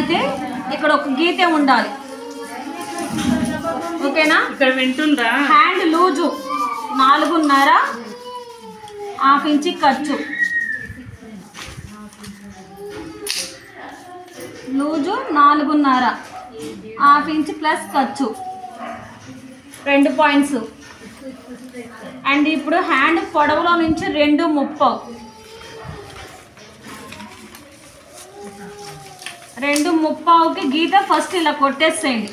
గీతే ఇక్కడ ఒక గీతే ఉండాలి. ఓకేనా? ఇక్కడ వింటుందా? హ్యాండ్ లూజు 4.5 హాఫ్ ఇంచి ఖర్చు, లూజు 4.5 హాఫ్ ఇంచ్ ప్లస్ ఖర్చు 2 పాయింట్స్. అండ్ ఇప్పుడు హ్యాండ్ పొడవులో నుంచి 2.30 2.30కి గీత ఫస్ట్ ఇలా కొట్టేసేయండి.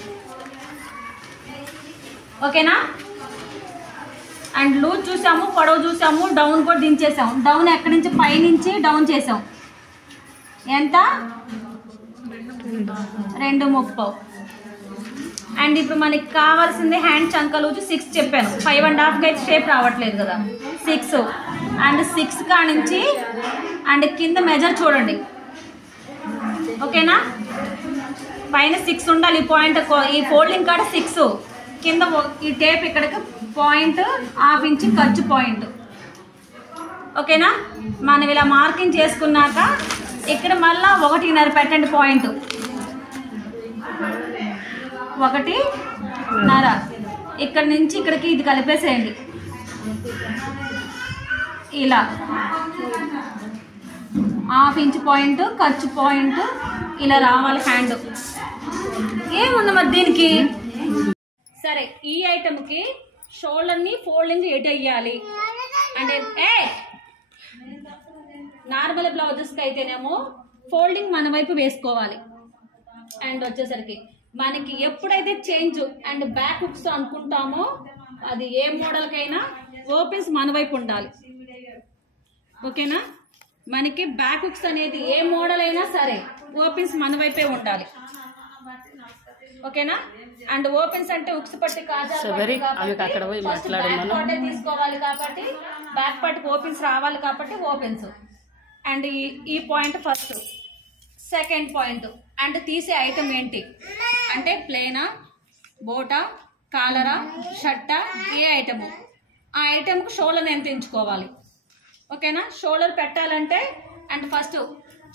ఓకేనా? అండ్ లూజ్ చూసాము, పొడవు చూసాము, డౌన్ కూడా దించేసాము. డౌన్ ఎక్కడి నుంచి? పైనుంచి డౌన్ చేసాం. ఎంత? 2.30. అండ్ ఇప్పుడు మనకి కావాల్సింది హ్యాండ్ చంక లూజు 6 చెప్పాను. 5.5కి అయితే షేప్ రావట్లేదు కదా, 6. అండ్ 6 కానించి అండ్ కింద మెజర్ చూడండి. ఓకేనా? పైన 6 ఉండాలి. ఈ పాయింట్, ఈ ఫోల్డింగ్ కాడ 6, కింద ఈ టేప్ ఇక్కడికి పాయింట్ హాఫ్ ఇంచ్ ఖర్చు పాయింట్. ఓకేనా? మనం ఇలా మార్కింగ్ చేసుకున్నాక ఇక్కడ మళ్ళీ 1.5 పెట్టండి పాయింట్. 1.5 ఇక్కడ నుంచి ఇక్కడికి ఇది కలిపేసేయండి. ఇలా హాఫ్ ఇంచ్ పాయింట్ ఖర్చు పాయింట్ ఇలా రావాలి హ్యాండ్. ఏముంది మరి దీనికి? సరే, ఈ ఐటమ్కి షోల్డర్ని ఫోల్డింగ్ ఎటు వేయాలి అంటే, నార్మల్ బ్లౌజెస్కి అయితేనేమో ఫోల్డింగ్ మన వైపు వేసుకోవాలి. అండ్ వచ్చేసరికి మనకి ఎప్పుడైతే చేంజ్ అండ్ బ్యాక్ హుక్స్ అనుకుంటామో అది ఏ మోడల్కైనా ఓపెన్స్ మన వైపు ఉండాలి. ఓకేనా? మనకి బ్యాక్ హుక్స్ అనేది ఏ మోడల్ అయినా సరే ఓపెన్స్ మన వైపే ఉండాలి. ఓకేనా? అండ్ ఓపెన్స్ అంటే ఉక్స్ పట్టి కాజాలు తీసుకోవాలి కాబట్టి బ్యాక్ పట్టికి ఓపెన్స్ రావాలి కాబట్టి ఓపెన్స్. అండ్ ఈ point first. Second point, and తీసే ఐటమ్ ఏంటి అంటే ప్లేనా, బోటా, కాలరా, షర్టా, ఏ ఐటము, ఆ ఐటమ్కి షోల్డర్ ఎంత ఎంచుకోవాలి. ఓకేనా? షోల్డర్ పెట్టాలంటే అండ్ ఫస్ట్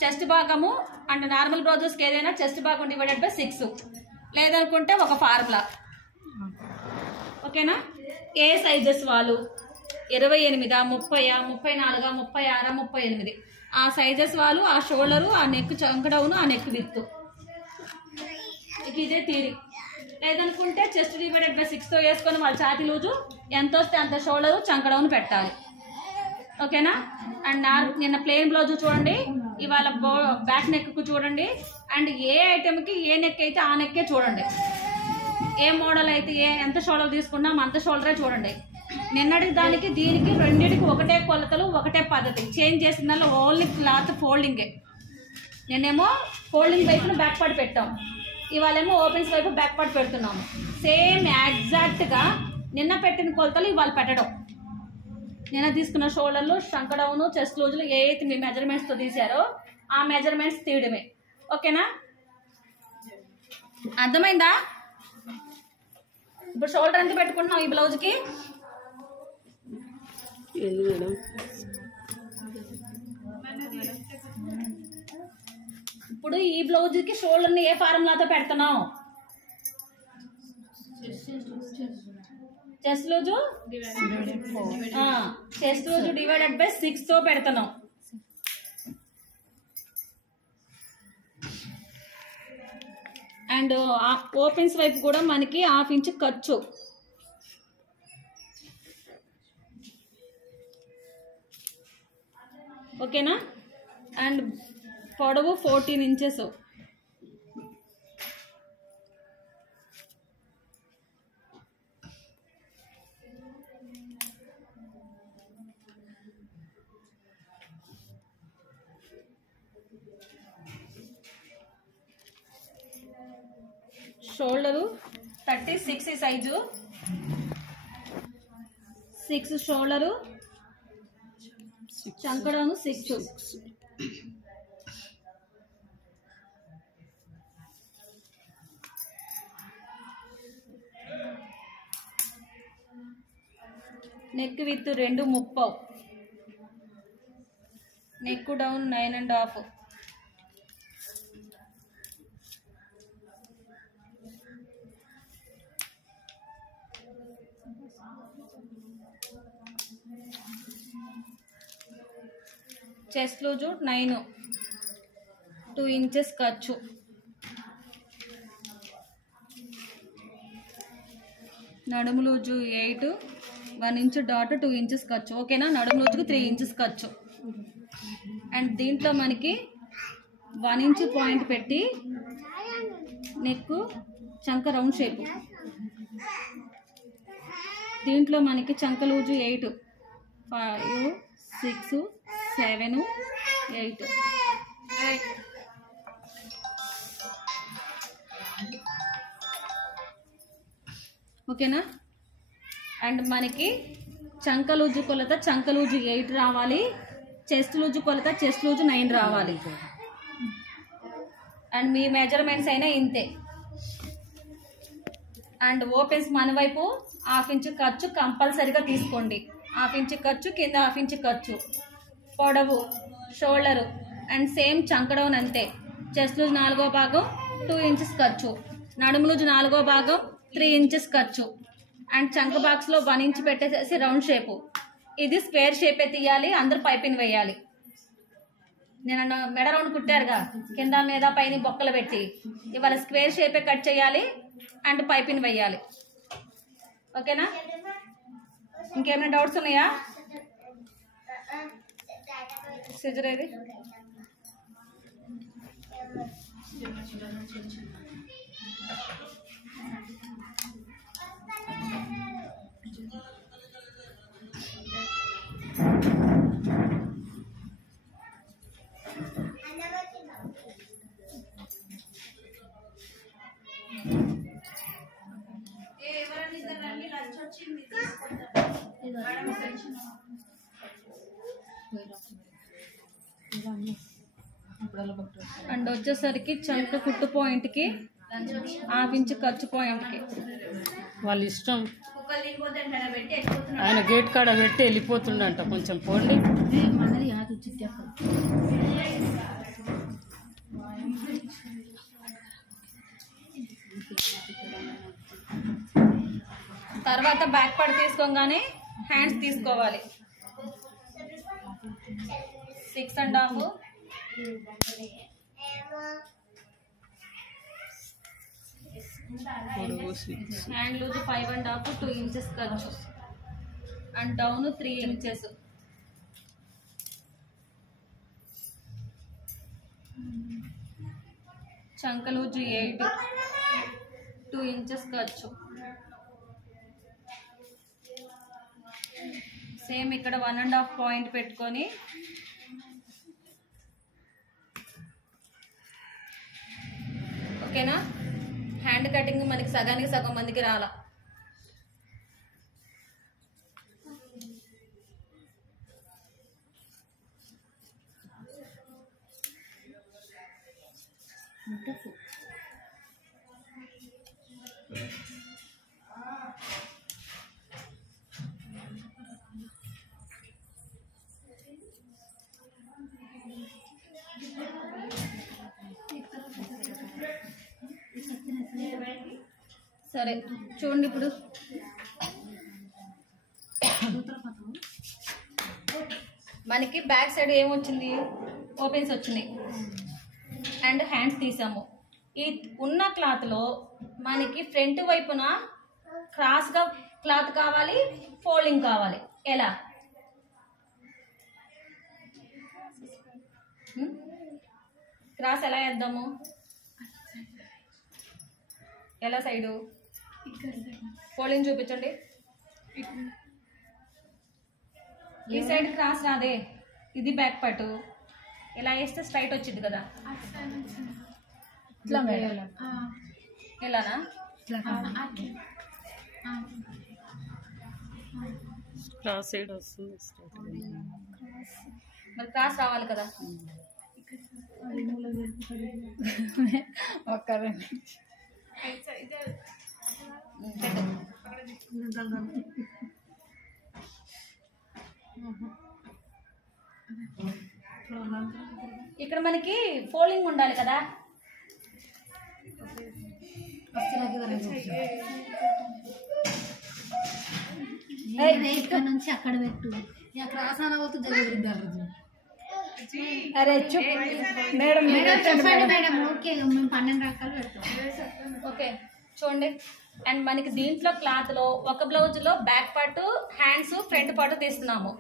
చెస్ట్ భాగము అండ్ నార్మల్ బ్లౌజెస్కి ఏదైనా చెస్ట్ భాగం డివైడెడ్ బై 6 లేదనుకుంటే ఒక ఫార్ములా. ఓకేనా? ఏ సైజెస్ వాళ్ళు 28, 30, 34, 36, 38 ఆ సైజెస్ వాళ్ళు ఆ షోల్డరు, ఆ నెక్ చంకడవును, ఆ నెక్ విత్తు ఇదే తీరి. లేదనుకుంటే చెస్ట్ డివైడెడ్ బై 6తో వేసుకొని వాళ్ళ ఛాతీ లూజు ఎంత వస్తే అంత షోల్డరు చంకడవును పెట్టాలి. ఓకేనా? అండ్ నిన్న ప్లెయిన్ బ్లౌజ్ చూడండి, ఇవాళ బ్యాక్ నెక్కు చూడండి. అండ్ ఏ ఐటమ్కి ఏ నెక్ అయితే ఆ నెక్కే చూడండి. ఏ మోడల్ అయితే ఎంత షోల్డర్ తీసుకున్నాం అంత షోల్డరే చూడండి. నిన్నటికి దానికి దీనికి రెండింటికి ఒకటే కొలతలు, ఒకటే పద్ధతి. చేంజ్ చేసిన దానిలో ఓన్లీ క్లాత్ ఫోల్డింగే. నేనేమో ఫోల్డింగ్ వైపున బ్యాక్ పార్ట్ పెట్టాం, ఇవాళేమో ఓపెన్స్ వైపు బ్యాక్ పార్ట్ పెడుతున్నాము. సేమ్ ఎగ్జాక్ట్గా నిన్న పెట్టిన కొలతలు ఇవాళ పెట్టడం. నిన్న తీసుకున్న షోల్డర్లు, షంక్ డౌన్, చెస్ట్ లూజులు ఏ అయితే మీ మెజర్మెంట్స్తో తీసారో ఆ మెజర్మెంట్స్ తీయడమే. ఓకేనా? అర్థమైందా? ఇప్పుడు షోల్డర్ ఎంత పెట్టుకుంటున్నాం ఈ బ్లౌజ్కి? ఇప్పుడు ఈ బ్లౌజ్కి షోల్డర్ని ఏ ఫార్ములాతో పెడుతున్నాం? చెస్ట్ లూజు డివైడెడ్ బై 6తో పెడుతున్నాం. అండ్ ఓపెన్స్ వైపు కూడా మనకి హాఫ్ ఇంచ్ ఖర్చు. ఓకేనా? అండ్ పొడవు 14 ఇంచెస్. షోల్డరు 36 సైజు, 6 షోల్డరు, చంకడను 6. Neck width 2.30, neck down 9.5. Chest loose 9, 2 inches ఖర్చు. నడుము లూజు 8, 1 ఇంచ్ డాట్ 2 ఇంచెస్ ఖర్చు. ఓకేనా? నడుము లూజుకు 3 ఇంచెస్ ఖర్చు. అండ్ దీంట్లో మనకి 1 ఇంచ్ పాయింట్ పెట్టి నెక్ చంక రౌండ్ షేపు. దీంట్లో మనకి చంక లూజు 8, 5, 6, 7, 8. ఓకేనా? అండ్ మనకి చంక లూజు కొలత చంక లూజు 8 రావాలి, చెస్ట్ లూజు కొలత చెస్ట్ లూజు 9 రావాలి. అండ్ మీ మెజర్మెంట్స్ అయినా ఇంతే. అండ్ ఓపెన్స్ మన వైపు 1/2 ఇంచ్ ఖర్చు కంపల్సరీగా తీసుకోండి. 1/2 ఇంచ్ ఖర్చు, కింద 1/2 ఇంచ్ ఖర్చు. పొడవు, షోల్డరు అండ్ సేమ్ చంక డౌన్ అంతే. చెస్ట్ లూజ్ 4వ భాగం 2 ఇంచెస్ ఖర్చు. నడుము లూజ్ 4వ భాగం 3 ఇంచెస్ ఖర్చు. అండ్ చంక బాక్స్లో 1 ఇంచ్ పెట్టేసేసి రౌండ్ షేపు. ఇది స్క్వేర్ షేపే తీయాలి, అందరూ పైపిన్ వేయాలి. నేను మెడ రౌండ్ కుట్టారుగా, కింద మీద పైన బొక్కలు పెట్టి, ఇవాళ స్క్వేర్ షేపే కట్ చేయాలి అండ్ పైపిన్ వేయాలి. ఓకేనా? ఇంకేమైనా డౌట్స్ ఉన్నాయా? సిజర్ ఏది? అండ్ వచ్చేసరికి చంక కుట్టు పాయింట్కి 1/2 ఇంచ్ ఖర్చు పాయింట్కి వాళ్ళ ఇష్టం. ఆయన గేట్ కాడ పెట్టి వెళ్ళిపోతుండంట. కొంచెం పోండి. తర్వాత బ్యాక్ పార్ట్ తీసుకోగానే హ్యాండ్స్ తీసుకోవాలి. 6.5, హ్యాండ్ లూజ్ 5.5, 2 ఇంచెస్ ఖర్చు. And down 3 inches. చంక లూజ్ 8, 2 ఇంచెస్ ఖర్చు. సేమ్ ఇక్కడ 1.5 పాయింట్ పెట్టుకొని ఓకేనా? హ్యాండ్ కటింగ్ మనకి సగానికి సగం మందికి రాలా. సరే చూడండి, ఇప్పుడు మనకి బ్యాక్ సైడ్ ఏమొచ్చింది? ఓపెన్స్ వచ్చినాయి అండ్ హ్యాండ్స్ తీసాము. ఈ ఉన్న క్లాత్లో మనకి ఫ్రంట్ వైపున క్రాస్గా క్లాత్ కావాలి, ఫోల్డింగ్ కావాలి. ఎలా? క్రాస్ ఎలా వేద్దాము? ఎలా సైడు? ఫోల్డింగ్ చూపించండి. ఈ సైడ్ క్రాస్ రాదే, ఇది బ్యాక్ పార్ట్. ఇలా వేస్తే స్ట్రైట్ వచ్చింది కదా. ఎలానా? క్రాస్ సైడ్ వస్తుంది. మరి క్రాస్ రావాలి కదా. ఇక్కడ మనకి ఫోల్డింగ్ ఉండాలి కదా. ఇక్కడ నుంచి అక్కడ పెట్టు క్రాస్ అనవద్దు జరుగుతుంది. అరే మేడం చెప్పండి మేడం. ఓకే మేము 12 రకాలు పెడతాం. ఓకే చూడండి. అండ్ మనకి దీంట్లో క్లాత్లో ఒక బ్లౌజ్లో back part, hands, front part తీస్తున్నాము.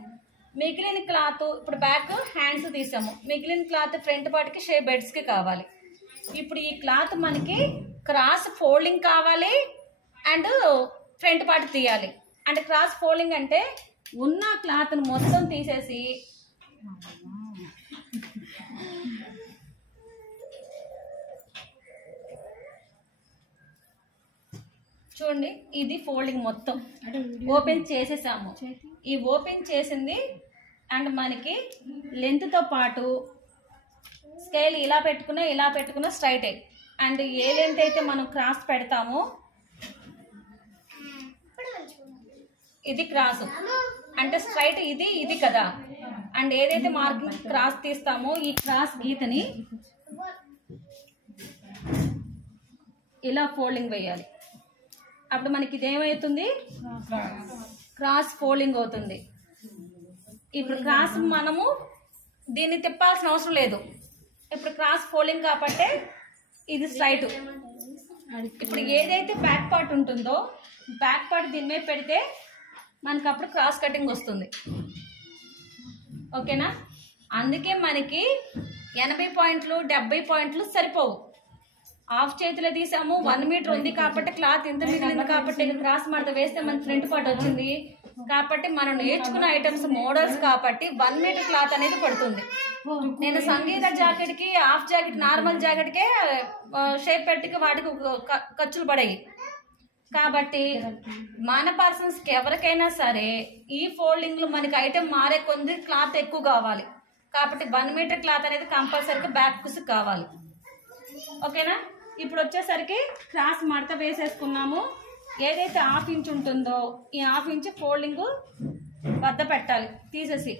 మిగిలిన క్లాత్ ఇప్పుడు బ్యాక్ హ్యాండ్స్ తీసాము, మిగిలిన క్లాత్ ఫ్రంట్ పార్ట్కి షేప్ బెడ్స్కి కావాలి. ఇప్పుడు ఈ క్లాత్ మనకి క్రాస్ ఫోల్డింగ్ కావాలి అండ్ ఫ్రంట్ పార్ట్ తీయాలి. అంటే క్రాస్ ఫోల్డింగ్ అంటే ఉన్న క్లాత్ను మొత్తం తీసేసి చూడండి, ఇది ఫోల్డింగ్ మొత్తం ఓపెన్ చేసేసాము. ఈ ఓపెన్ చేసింది అండ్ మనకి లెంత్తో పాటు స్కేల్ ఇలా పెట్టుకున్నా స్ట్రైట్ అండ్ ఏ లెంత్ అయితే మనం క్రాస్ పెడతామో ఇది క్రాస్ అంటే స్ట్రైట్ ఇది కదా. అండ్ ఏదైతే మార్కింగ్ క్రాస్ తీస్తామో ఈ క్రాస్ గీతని ఇలా ఫోల్డింగ్ వేయాలి. అప్పుడు మనకి ఇదేమవుతుంది, క్రాస్ ఫోల్డింగ్ అవుతుంది. ఇప్పుడు క్రాస్ మనము దీన్ని తిప్పాల్సిన అవసరం లేదు. ఇప్పుడు క్రాస్ ఫోల్డింగ్ కాబట్టి ఇది స్ట్రైట్. ఇప్పుడు ఏదైతే బ్యాక్ పార్ట్ ఉంటుందో బ్యాక్ పార్ట్ దీని మీద పెడితే మనకి అప్పుడు క్రాస్ కటింగ్ వస్తుంది. ఓకేనా? అందుకే మనకి 80 పాయింట్లు 70 పాయింట్లు సరిపోవు. హాఫ్ చేతిలో తీసాము, 1 మీటర్ ఉంది కాబట్టి క్లాత్ ఇంత మిగిలింది కాబట్టి క్రాస్ మడత వేస్తే మనకి ఫ్రంట్ పార్ట్ వచ్చింది కాబట్టి మనం నేర్చుకున్న ఐటమ్స్ మోడల్స్ కాబట్టి 1 మీటర్ క్లాత్ అనేది పడుతుంది. నేను సంగీత జాకెట్కి, హాఫ్ జాకెట్, నార్మల్ జాకెట్కే షేప్ పెట్టికి వాటికి ఖర్చులు పడాయి కాబట్టి మన పర్సన్స్కి ఎవరికైనా సరే ఈ ఫోల్డింగ్లు మనకి ఐటమ్ మారే కొంది క్లాత్ ఎక్కువ కావాలి కాబట్టి 1 మీటర్ క్లాత్ అనేది కంపల్సరీగా బ్యాక్ కుస్ కావాలి. ఓకేనా? ఇప్పుడు వచ్చేసరికి క్రాస్ మడత వేసేసుకున్నాము. ఏదైతే హాఫ్ ఇంచ్ ఉంటుందో ఈ హాఫ్ ఇంచ్ ఫోల్డింగ్ వద్ద పెట్టాలి తీసేసి.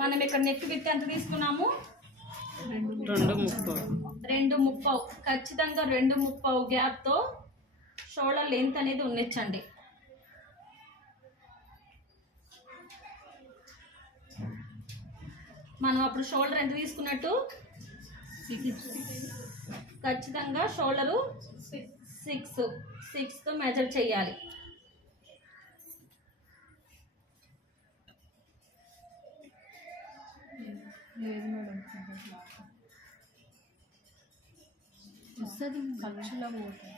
మనం ఇక్కడ నెక్ విత్ ఎంత తీసుకున్నాము, 2.30. ఖచ్చితంగా 2.30 గ్యాప్తో షోల్డర్ లెంత్ అనేది ఉన్నించండి. మనం అప్పుడు షోల్డర్ ఎంత తీసుకున్నట్టు ఖచ్చితంగా షోల్డరు 6తో మెజర్ చేయాలి. వస్తుంది ఖర్చులో పోతుంది.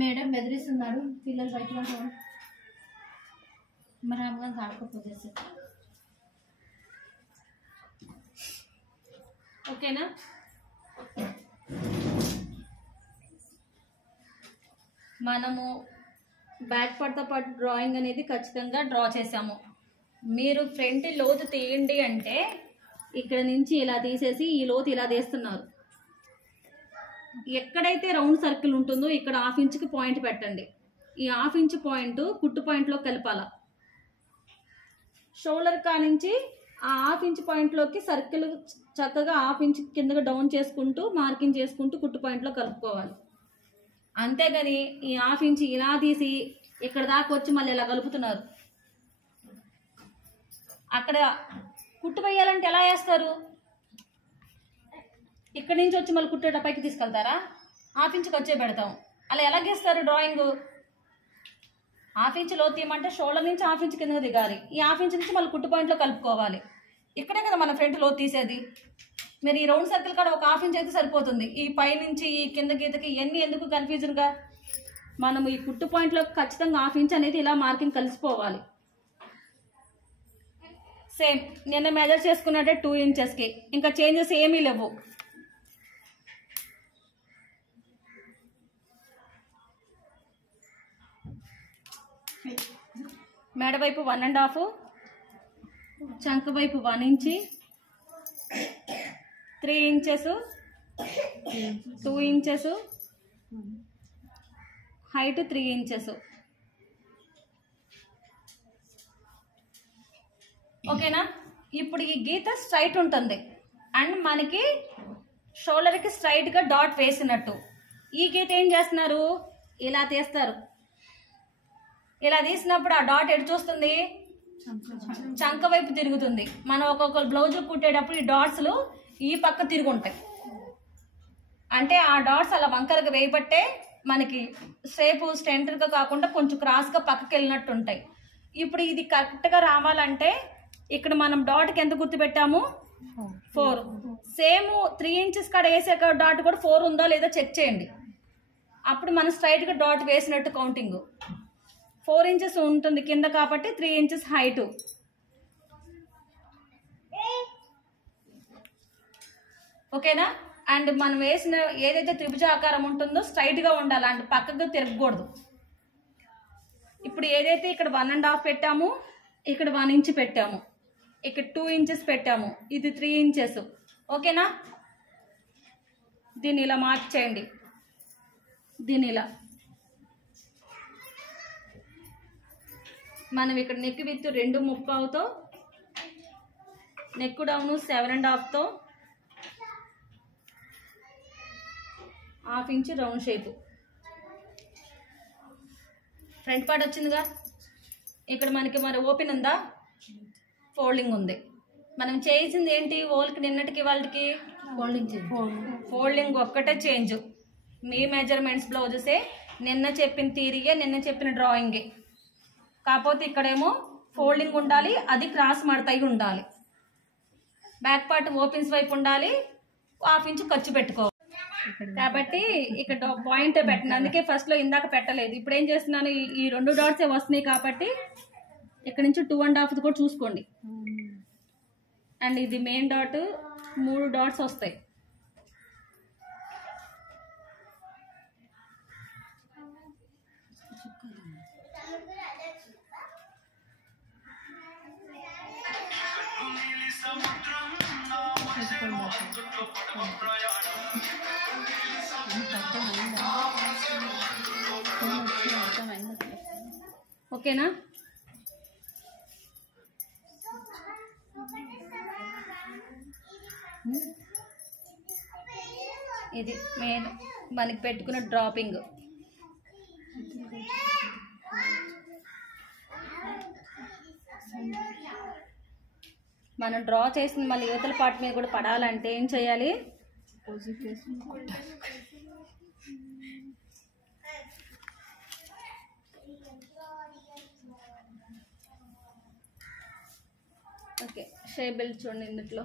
మేడం బెదిరిస్తున్నారు పిల్లలు బయట మరి అమ్మగారు ఆడుకోపోతే సార్. ఓకేనా? మనము బ్యాక్ పార్ట్తో పాటు డ్రాయింగ్ అనేది ఖచ్చితంగా డ్రా చేసాము. మీరు ఫ్రంట్ లోతు తీయండి అంటే ఇక్కడ నుంచి ఇలా తీసేసి ఈ లోతు ఇలా తీస్తున్నారు. ఎక్కడైతే రౌండ్ సర్కిల్ ఉంటుందో ఇక్కడ హాఫ్ ఇంచ్కి పాయింట్ పెట్టండి. ఈ హాఫ్ ఇంచ్ పాయింట్ కుట్టు పాయింట్లో కలపాల. షోల్డర్ కానించి ఆ హాఫ్ ఇంచ్ పాయింట్లోకి సర్కిల్ చక్కగా హాఫ్ ఇంచ్ కిందగా డౌన్ చేసుకుంటూ మార్కింగ్ చేసుకుంటూ కుట్టు పాయింట్లో కలుపుకోవాలి. అంతేగాని ఈ హాఫ్ ఇంచ్ ఇలా తీసి ఇక్కడ దాకా వచ్చి మళ్ళీ ఇలా కలుపుతున్నారు. అక్కడ కుట్టు వేయాలంటే ఎలా వేస్తారు? ఇక్కడి నుంచి వచ్చి మళ్ళీ కుట్టేట పైకి తీసుకెళ్తారా? హాఫ్ ఇంచ్కి వచ్చే పెడతాం. అలా ఎలా గీస్తారు డ్రాయింగ్? హాఫ్ ఇంచ్ లో తీయమంటే షోల్డర్ నుంచి హాఫ్ ఇంచ్ కిందకి దిగాలి. ఈ హాఫ్ ఇంచ్ నుంచి మళ్ళీ కుట్టు పాయింట్లో కలుపుకోవాలి. ఇక్కడే కదా మన ఫ్రంట్ లో తీసేది. మీరు ఈ రౌండ్ సర్కిల్ కాడ ఒక హాఫ్ ఇంచ్ అయితే సరిపోతుంది. ఈ పై నుంచి ఈ కింద గీతకి ఇవన్నీ ఎందుకు కన్ఫ్యూజన్గా? మనం ఈ కుట్టు పాయింట్లో ఖచ్చితంగా హాఫ్ ఇంచ్ అనేది ఇలా మార్కింగ్ కలిసిపోవాలి. సేమ్ నిన్న మెజర్ చేసుకున్నట్టే 2 ఇంచెస్కి ఇంకా చేంజెస్ ఏమీ లేవు. మెడ వైపు 1.5, చంక వైపు 1 ఇంచి, 3 ఇంచెస్, 2 ఇంచెస్, హైట్ 3 ఇంచెస్. ఓకేనా? ఇప్పుడు ఈ గీత స్ట్రైట్ ఉంటుంది అండ్ మనకి షోల్డర్కి స్ట్రైట్గా డాట్ వేసినట్టు. ఈ గీత ఏం చేస్తున్నారు, ఇలా తీస్తారు. ఇలా తీసినప్పుడు ఆ డాట్ ఎటు చూస్తుంది, చంక వైపు తిరుగుతుంది. మనం ఒక్కొక్క బ్లౌజ్ కుట్టేటప్పుడు ఈ డాట్స్లు ఈ పక్క తిరుగుంటాయి. అంటే ఆ డాట్స్ అలా వంకరగా వేయబట్టే మనకి షేపు స్ట్రెంట్గా కాకుండా కొంచెం క్రాస్గా పక్కకి వెళ్ళినట్టు ఉంటాయి. ఇప్పుడు ఇది కరెక్ట్గా రావాలంటే ఇక్కడ మనం డాట్కి ఎంత గుర్తు పెట్టాము, 4. సేమ్ 3 ఇంచెస్ కాడ వేసే డాట్ కూడా 4 ఉందా లేదా చెక్ చేయండి. అప్పుడు మనం స్ట్రైట్గా డాట్ వేసినట్టు కౌంటింగ్. 4 ఇంచెస్ ఉంటుంది కింద కాబట్టి 3 ఇంచెస్ హైటు. ఓకేనా? అండ్ మనం వేసిన ఏదైతే త్రిభుజాకారం ఉంటుందో స్ట్రైట్గా ఉండాలి అండ్ పక్కకు తిరగకూడదు. ఇప్పుడు ఏదైతే ఇక్కడ 1.5 పెట్టాము, ఇక్కడ 1 ఇంచ్ పెట్టాము, ఇక్కడ 2 ఇంచెస్ పెట్టాము, ఇది 3 ఇంచెస్. ఓకేనా? దీన్ని ఇలా మార్క్ చేయండి. దీన్ని ఇలా మనం ఇక్కడ నెక్ విత్ 2.5తో, నెక్ డౌన్ 7.5తో, 1/2 inch round shape. Front part వచ్చిందిగా. ఇక్కడ మనకి మరి ఓపెన్ ఉందా, ఫోల్డింగ్ ఉంది. మనం చేసింది ఏంటి, ఓల్కి నిన్నటికి వాళ్ళకి ఫోల్డింగ్ ఒక్కటే చేంజ్. మీ మెజర్మెంట్స్ బ్లౌజెసే, నిన్న చెప్పిన థియరీయే, నిన్న చెప్పిన డ్రాయింగే. కాకపోతే ఇక్కడేమో ఫోల్డింగ్ ఉండాలి, అది క్రాస్ మడతయి ఉండాలి. బ్యాక్ పార్ట్ ఓపెన్స్ వైపు ఉండాలి, 1/2 ఇంచ్ ఖర్చు పెట్టుకోవాలి. కాబట్టి ఇక్కడ పాయింట్ పెట్టిన, అందుకే ఫస్ట్లో ఇందాక పెట్టలేదు. ఇప్పుడు ఏం చేస్తున్నాను, ఈ 2 డాట్సే వస్తున్నాయి కాబట్టి ఇక్కడ నుంచి 2.5 కూడా చూసుకోండి. అండ్ ఇది మెయిన్ డాట్, 3 డాట్స్ వస్తాయి. ఓకేనా? ఇది మెయిన్ మనకి పెట్టుకున్న డ్రాపింగ్. మనం డ్రా చేసిన మళ్ళీ యువతల పార్ట్ మీద కూడా పడాలంటే ఏం చేయాలి, ఓకే. షేప్ బెల్ట్ చూడండి ఇందులో.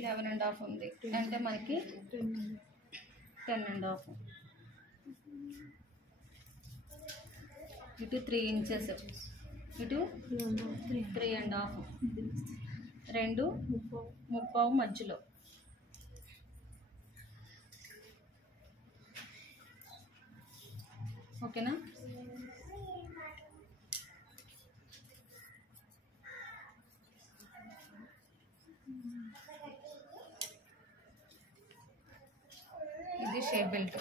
$11.5 ఉంది అంటే మనకి 10.5. ఇటు 3 ఇంచెస్, ఇటు 3.5, 2.5 మధ్యలో. ఓకేనా? ఇది shape belt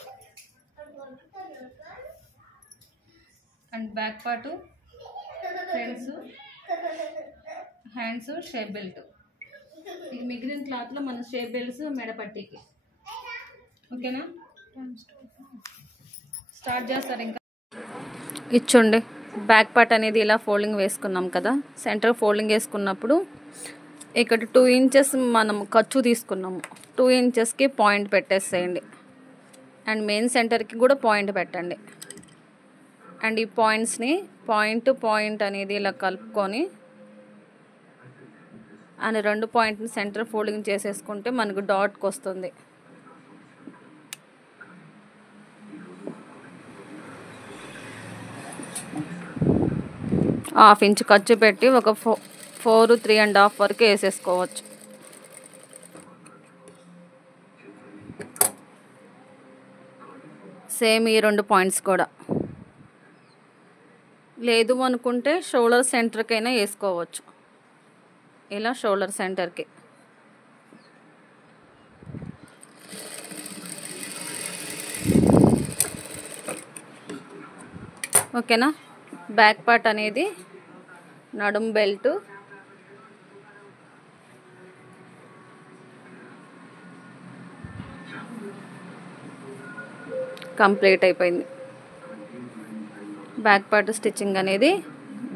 and back part, fronts, hands, shape belt. ఈ మిగిలిన క్లాత్లో మన షేప్ బెల్ట్స్ మెడపట్టికి. ఓకేనా? స్టార్ట్ చేస్తారు. ఇంకా ఇచ్చండి. బ్యాక్ పార్ట్ అనేది ఇలా ఫోల్డింగ్ వేసుకున్నాం కదా, సెంటర్ ఫోల్డింగ్ వేసుకున్నప్పుడు ఇక్కడ 2 ఇంచెస్ మనం ఖర్చు తీసుకున్నాము. 2 ఇంచెస్కి పాయింట్ పెట్టేసేయండి. అండ్ మెయిన్ సెంటర్కి కూడా పాయింట్ పెట్టండి. అండ్ ఈ పాయింట్స్ని పాయింట్ టు పాయింట్ అనేది ఇలా కలుపుకొని అని 2 పాయింట్ని సెంటర్ ఫోల్డింగ్ చేసేసుకుంటే మనకు డాట్కి వస్తుంది. ½ ఇంచ్ ఖర్చు పెట్టి ఒక 4 3.5 వరకు వేసేసుకోవచ్చు. సేమ్ ఈ 2 పాయింట్స్ కూడా. లేదు అనుకుంటే షోల్డర్ సెంటర్కైనా వేసుకోవచ్చు. ఇలా షోల్డర్ సెంటర్కి. ఓకేనా. బ్యాక్ పార్ట్ అనేది నడుం బెల్ట్, కంప్లీట్ అయిపోయింది. బ్యాక్ పార్ట్ స్టిచ్చింగ్ అనేది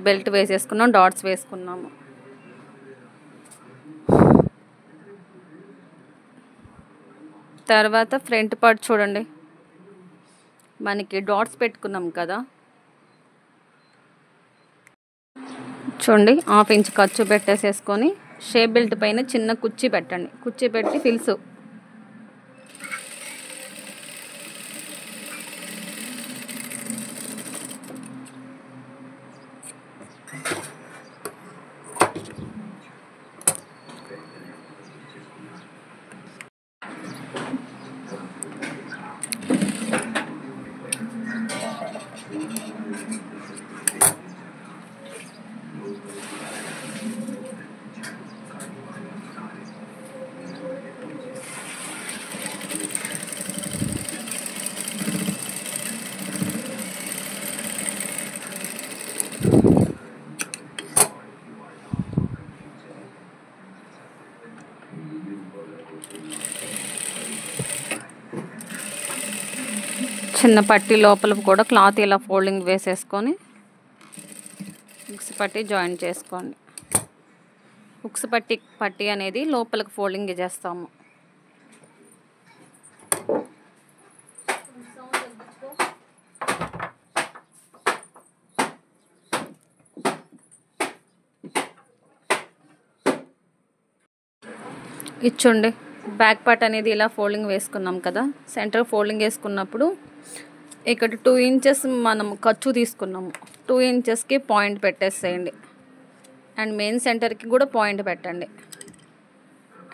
బెల్ట్ వేసేసుకున్నాం, డాట్స్ వేసుకున్నాము. తర్వాత ఫ్రంట్ పార్ట్ చూడండి. మనకి డాట్స్ పెట్టుకున్నాం కదా, చూడండి. ½ ఇంచ్ ఖర్చు పెట్టేసేసుకొని షేప్ బెల్ట్ పైన చిన్న కుర్చీ పెట్టండి. కుర్చీ పెట్టి ఫిల్స్ చిన్న పట్టి లోపల కూడా క్లాత్ ఇలా ఫోల్డింగ్ వేసేసుకొని హుక్స్ పట్టి జాయిన్ చేసుకోండి. హుక్స్ పట్టి అనేది లోపలికి ఫోల్డింగ్ చేస్తాము. ఇచ్చుండి. బ్యాక్ పార్ట్ అనేది ఇలా ఫోల్డింగ్ వేసుకున్నాం కదా, సెంటర్ ఫోల్డింగ్ వేసుకున్నప్పుడు ఇక్కడ 2 ఇంచెస్ మనం ఖర్చు తీసుకున్నాము. 2 ఇంచెస్కి పాయింట్ పెట్టేసేయండి. అండ్ మెయిన్ సెంటర్కి కూడా పాయింట్ పెట్టండి.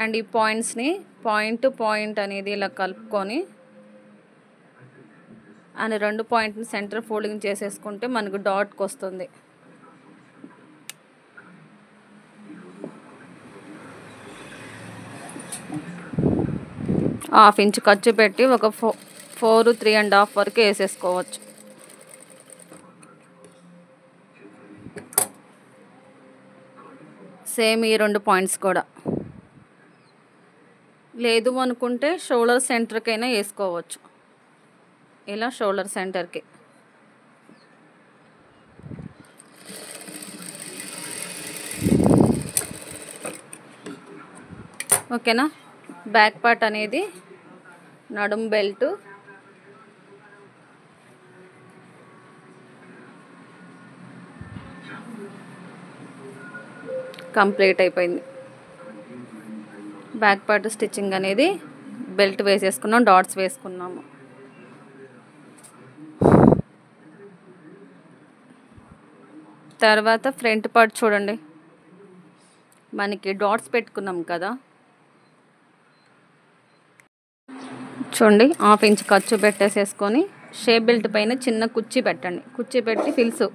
అండ్ ఈ పాయింట్స్ని పాయింట్ టు పాయింట్ అనేది ఇలా కలుపుకొని అని 2 పాయింట్ని సెంటర్ ఫోల్డింగ్ చేసేసుకుంటే మనకు డాట్కి వస్తుంది. ½ ఇంచ్ ఖర్చు పెట్టి ఒక 4 3.5 వరకు వేసేసుకోవచ్చు. సేమ్ ఈ 2 పాయింట్స్ కూడా. లేదు అనుకుంటే షోల్డర్ సెంటర్కైనా వేసుకోవచ్చు. ఇలా షోల్డర్ సెంటర్కి. ఓకేనా. బ్యాక్ పార్ట్ అనేది నడుం బెల్ట్, కంప్లీట్ అయిపోయింది. బ్యాక్ పార్ట్ స్టిచ్చింగ్ అనేది బెల్ట్ వేసేసుకున్నాం, డాట్స్ వేసుకున్నాము. తర్వాత ఫ్రంట్ పార్ట్ చూడండి. మనకి డాట్స్ పెట్టుకున్నాం కదా, చూడండి. ½ ఇంచ్ ఖర్చు పెట్టేసేసుకొని షేప్ బెల్ట్ పైన చిన్న కుర్చీ పెట్టండి. కుర్చీ పెట్టి ఫిల్స్